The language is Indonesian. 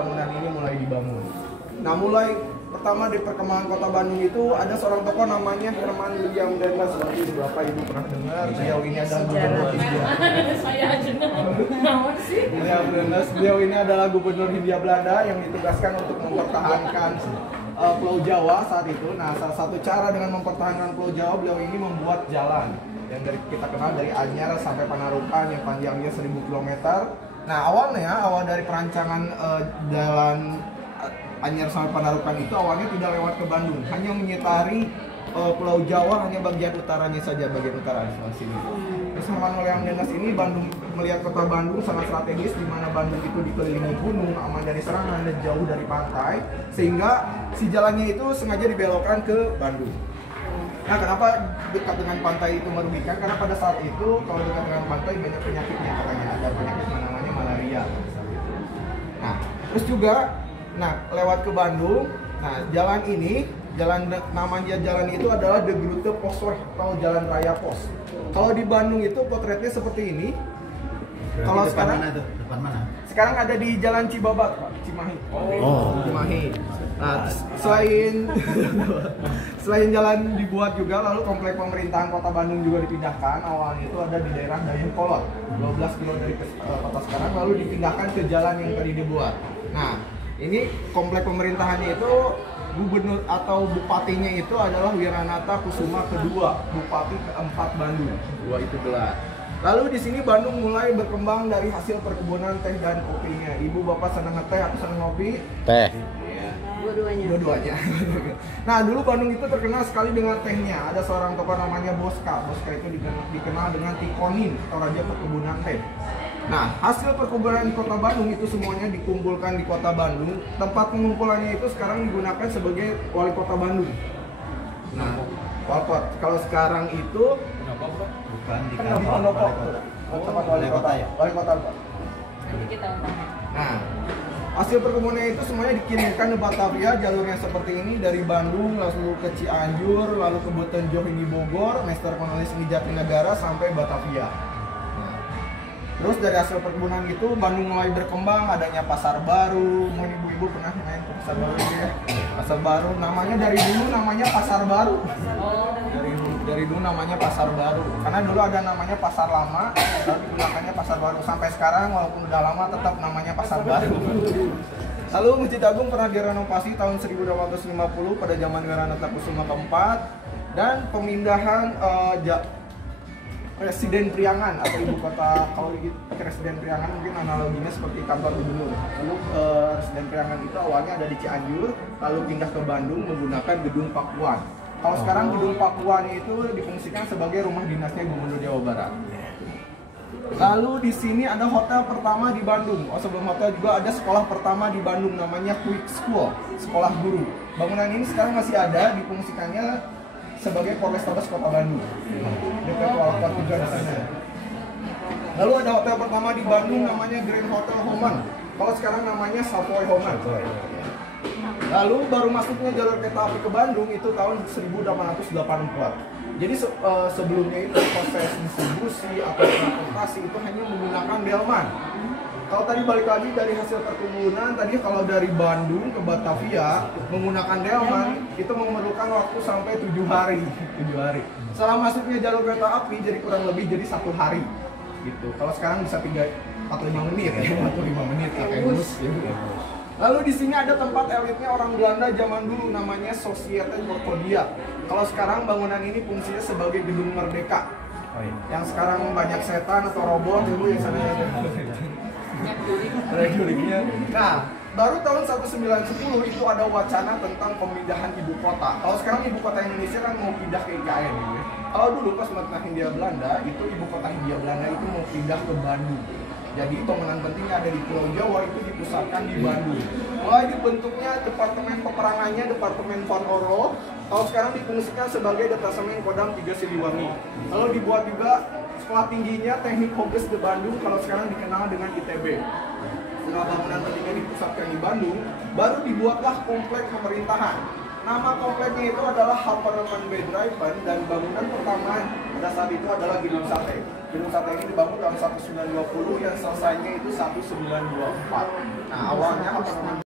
Bangunan ini mulai dibangun. Nah, mulai pertama di perkembangan kota Bandung itu ada seorang tokoh namanya Herman William Dennis. Mungkin Bapak Ibu pernah dengar. Beliau ini adalah gubernur Hindia. Saya aja naon sih? Beliau ini adalah gubernur Hindia Belanda yang ditugaskan untuk mempertahankan Pulau Jawa saat itu. Nah, salah satu cara dengan mempertahankan Pulau Jawa, beliau ini membuat jalan yang kita kenal dari Anyar sampai Panarukan yang panjangnya 1000 km. Nah, awal dari perancangan jalan Anyar sampai Panarukan itu awalnya tidak lewat ke Bandung, hanya menyetari Pulau Jawa, hanya bagian utaranya saja, bagian utara di sebelah sini. Terus Herman William Dennis ini melihat kota Bandung sangat strategis, di mana Bandung itu dikelilingi gunung, aman dari serangan dan jauh dari pantai, sehingga si jalannya itu sengaja dibelokkan ke Bandung. Nah, kenapa dekat dengan pantai itu merugikan? Karena pada saat itu kalau dekat dengan pantai banyak penyakitnya, katanya ada penyakit namanya malaria. Nah, terus juga, lewat ke Bandung, jalan namanya jalan itu adalah The Grote Postweg atau Jalan Raya Pos. Kalau di Bandung itu potretnya seperti ini. Kalau sekarang mana tuh? Depan mana? Sekarang ada di Jalan Cibabat, Pak, Cimahi. Cimahi. Nah, selain jalan dibuat juga, lalu komplek pemerintahan Kota Bandung juga dipindahkan. Awalnya itu ada di daerah Dayakolot, 12 km dari kota sekarang, lalu dipindahkan ke jalan yang tadi dibuat. Nah, ini komplek pemerintahannya itu gubernur atau bupatinya itu adalah Wiranata Kusuma kedua, bupati keempat Bandung. Dua itu gelar. Lalu di sini Bandung mulai berkembang dari hasil perkebunan teh dan kopinya. Ibu bapak senang ngeteh atau senang ngopi? Teh. Dua-duanya. Nah, dulu Bandung itu terkenal sekali dengan tehnya. Ada seorang tokoh namanya Boska. Boska itu dikenal dengan Tikonin atau raja perkebunan teh. Nah, hasil perkebunan kota Bandung itu semuanya dikumpulkan di kota Bandung. Tempat pengumpulannya itu sekarang digunakan sebagai wali kota Bandung. Nah, kalau sekarang itu Bukan di Pendopo. Tempat wali kota ya? Wali kota, Pak. Nanti kita Nah, hasil perkebunan itu semuanya dikirimkan ke Batavia, jalurnya seperti ini dari Bandung lalu ke Cianjur, lalu ke Botenjoh ini Bogor, Mester Konolis ini Jatinegara sampai Batavia. Nah, terus dari hasil perkebunan itu Bandung mulai berkembang, adanya pasar baru. Mungkin ibu-ibu pernah main ke pasar baru ya? Pasar baru, namanya dari dulu namanya pasar baru. Dari dulu namanya pasar baru, karena dulu ada namanya pasar lama, lalu digunakannya pasar baru sampai sekarang, walaupun udah lama tetap namanya pasar baru. Lalu Masjid Agung pernah direnovasi tahun 1850 pada zaman Wiranata Kusuma keempat, dan pemindahan Residen Priangan atau ibu kota. Kalau Residen Priangan mungkin analoginya seperti kantor gubernur. Lalu Residen Priangan itu awalnya ada di Cianjur, lalu pindah ke Bandung menggunakan gedung Pakuan. Kalau sekarang gedung Pakuan itu difungsikan sebagai rumah dinasnya Gubernur Jawa Barat. Lalu di sini ada hotel pertama di Bandung. Sebelum hotel juga ada sekolah pertama di Bandung namanya Quick School, sekolah guru. Bangunan ini sekarang masih ada, difungsikannya sebagai Polrestabes Kota Bandung. Dekat Walakot juga di sana. Lalu ada hotel pertama di Bandung namanya Grand Hotel Homan. Kalau sekarang namanya Savoy Homan. Lalu baru masuknya jalur kereta api ke Bandung itu tahun 1884. Jadi sebelumnya itu proses distribusi atau transportasi itu hanya menggunakan delman. Kalau tadi balik lagi dari hasil perkebunan, tadi kalau dari Bandung ke Batavia menggunakan delman itu memerlukan waktu sampai 7 hari. 7 hari. Setelah masuknya jalur kereta api jadi kurang lebih jadi 1 hari. Gitu. Kalau sekarang bisa 45 menit ya, 45 menit pakai bus. Lalu di sini ada tempat elitnya orang Belanda zaman dulu namanya Societe Borkodia. Kalau sekarang bangunan ini fungsinya sebagai gedung Merdeka. Yang sekarang banyak setan atau robot dulu yang sana ada. Juriknya. Nah, baru tahun 1910 itu ada wacana tentang pemindahan ibu kota. Kalau sekarang ibu kota Indonesia kan mau pindah ke IKN gitu ya. Kalau dulu pas pemerintahan Hindia Belanda, itu ibu kota Hindia Belanda itu mau pindah ke Bandung. Jadi bangunan penting ada di Pulau Jawa itu dipusatkan di Bandung. Mulai dibentuknya Departemen Peperangannya, Departemen Van Oro. Kalau sekarang difungsikan sebagai Detasemen Kodam 3 Siliwangi. Lalu dibuat juga sekolah tingginya Teknik Hoges de Bandung, kalau sekarang dikenal dengan ITB. Setelah bangunan pentingnya dipusatkan di Bandung, baru dibuatlah komplek pemerintahan. Nama kompleknya itu adalah Hapartemen Bedrijven, dan bangunan pertama pada saat itu adalah Gedung Sate. Gedung Sate ini dibangun tahun 1920 yang selesainya itu 1924. Nah awalnya apa namanya?